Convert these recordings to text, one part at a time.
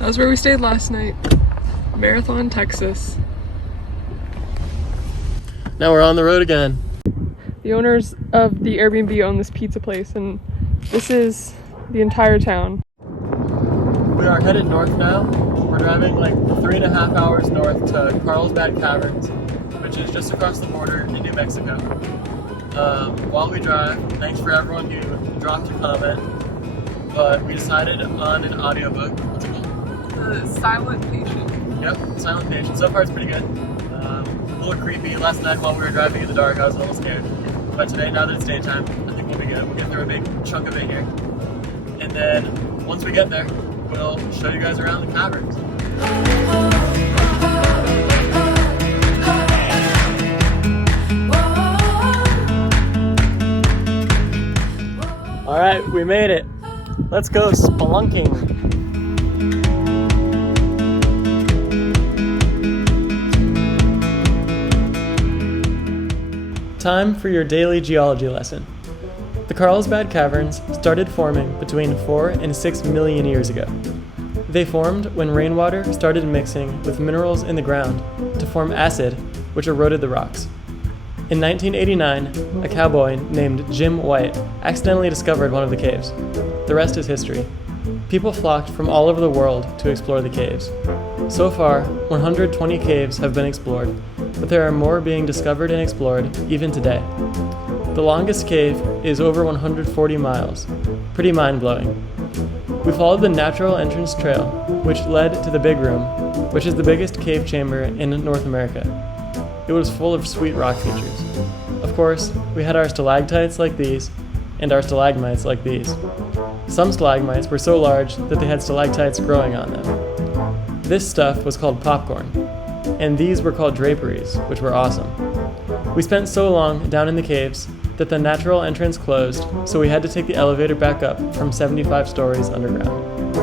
That was where we stayed last night. Marathon, Texas. Now we're on the road again. The owners of the Airbnb own this pizza place, and this is the entire town. We are headed north now. We're driving like 3.5 hours north to Carlsbad Caverns, which is just across the border in New Mexico. While we drive, thanks for everyone who dropped a comment, but we decided on an audiobook. What's it called? The Silent Patient. Yep, Silent Patient. So far it's pretty good. A little creepy. Last night while we were driving in the dark, I was a little scared. But today, now that it's daytime, I think we'll be good. We'll get through a big chunk of it here. And then, once we get there, we'll show you guys around the caverns. Alright, we made it. Let's go spelunking. Time for your daily geology lesson. The Carlsbad Caverns started forming between 4 and 6 million years ago. They formed when rainwater started mixing with minerals in the ground to form acid, which eroded the rocks. In 1989, a cowboy named Jim White accidentally discovered one of the caves. The rest is history. People flocked from all over the world to explore the caves. So far, 120 caves have been explored, but there are more being discovered and explored even today. The longest cave is over 140 miles. Pretty mind-blowing. We followed the natural entrance trail, which led to the Big Room, which is the biggest cave chamber in North America. It was full of sweet rock features. Of course, we had our stalactites like these, and our stalagmites like these. Some stalagmites were so large that they had stalactites growing on them. This stuff was called popcorn, and these were called draperies, which were awesome. We spent so long down in the caves that the natural entrance closed, so we had to take the elevator back up from 75 stories underground.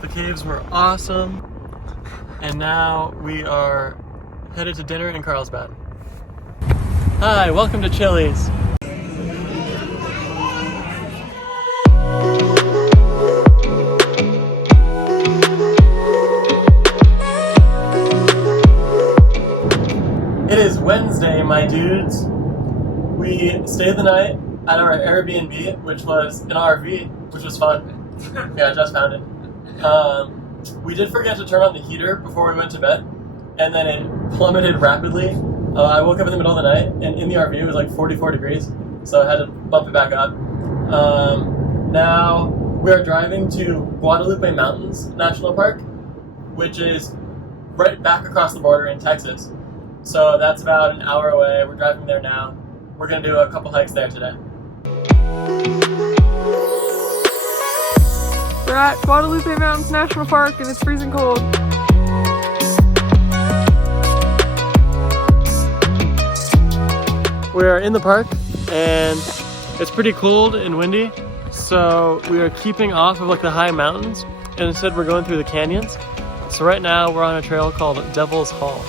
The caves were awesome, and now we are headed to dinner in Carlsbad. Hi, welcome to Chili's. It is Wednesday, my dudes. We stayed the night at our Airbnb, which was an RV, which was fun. Yeah, I just found it. We did forget to turn on the heater before we went to bed, and then it plummeted rapidly. I woke up in the middle of the night, and in the RV it was like 44 degrees, so I had to bump it back up. Now we are driving to Guadalupe Mountains National Park, which is right back across the border in Texas. So that's about an hour away. We're driving there now. We're gonna do a couple hikes there today. We're at Guadalupe Mountains National Park, and it's freezing cold. We're in the park, and it's pretty cold and windy, so we are keeping off of like the high mountains, and instead we're going through the canyons. So right now we're on a trail called Devil's Hall.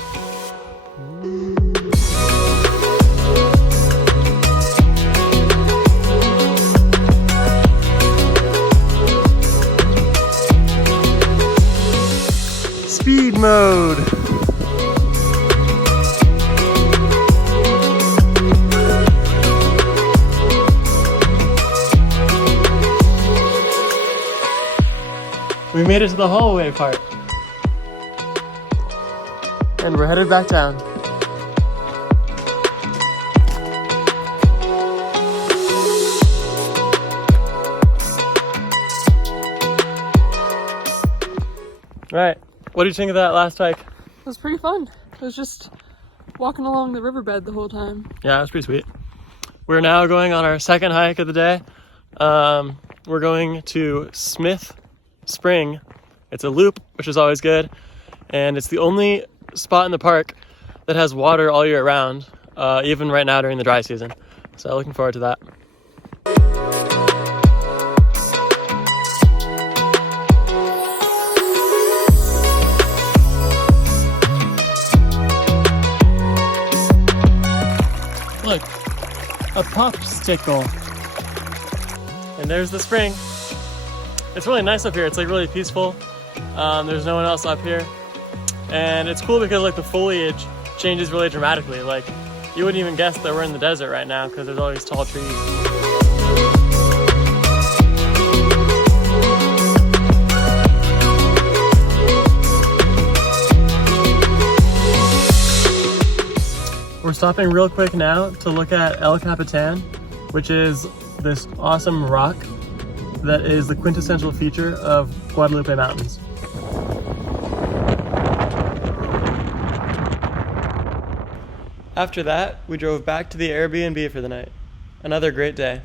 Speed mode. We made it to the hallway part. And we're headed back down. Right. What do you think of that last hike? It was pretty fun. It was just walking along the riverbed the whole time. Yeah, it was pretty sweet. We're now going on our second hike of the day. We're going to Smith Spring. It's a loop, which is always good. And it's the only spot in the park that has water all year round, even right now during the dry season. So looking forward to that. Look, a popsicle. And there's the spring. It's really nice up here. It's like really peaceful. There's no one else up here. And it's cool because like the foliage changes really dramatically. Like you wouldn't even guess that we're in the desert right now because there's all these tall trees. We're stopping real quick now to look at El Capitan, which is this awesome rock that is the quintessential feature of Guadalupe Mountains. After that, we drove back to the Airbnb for the night. Another great day.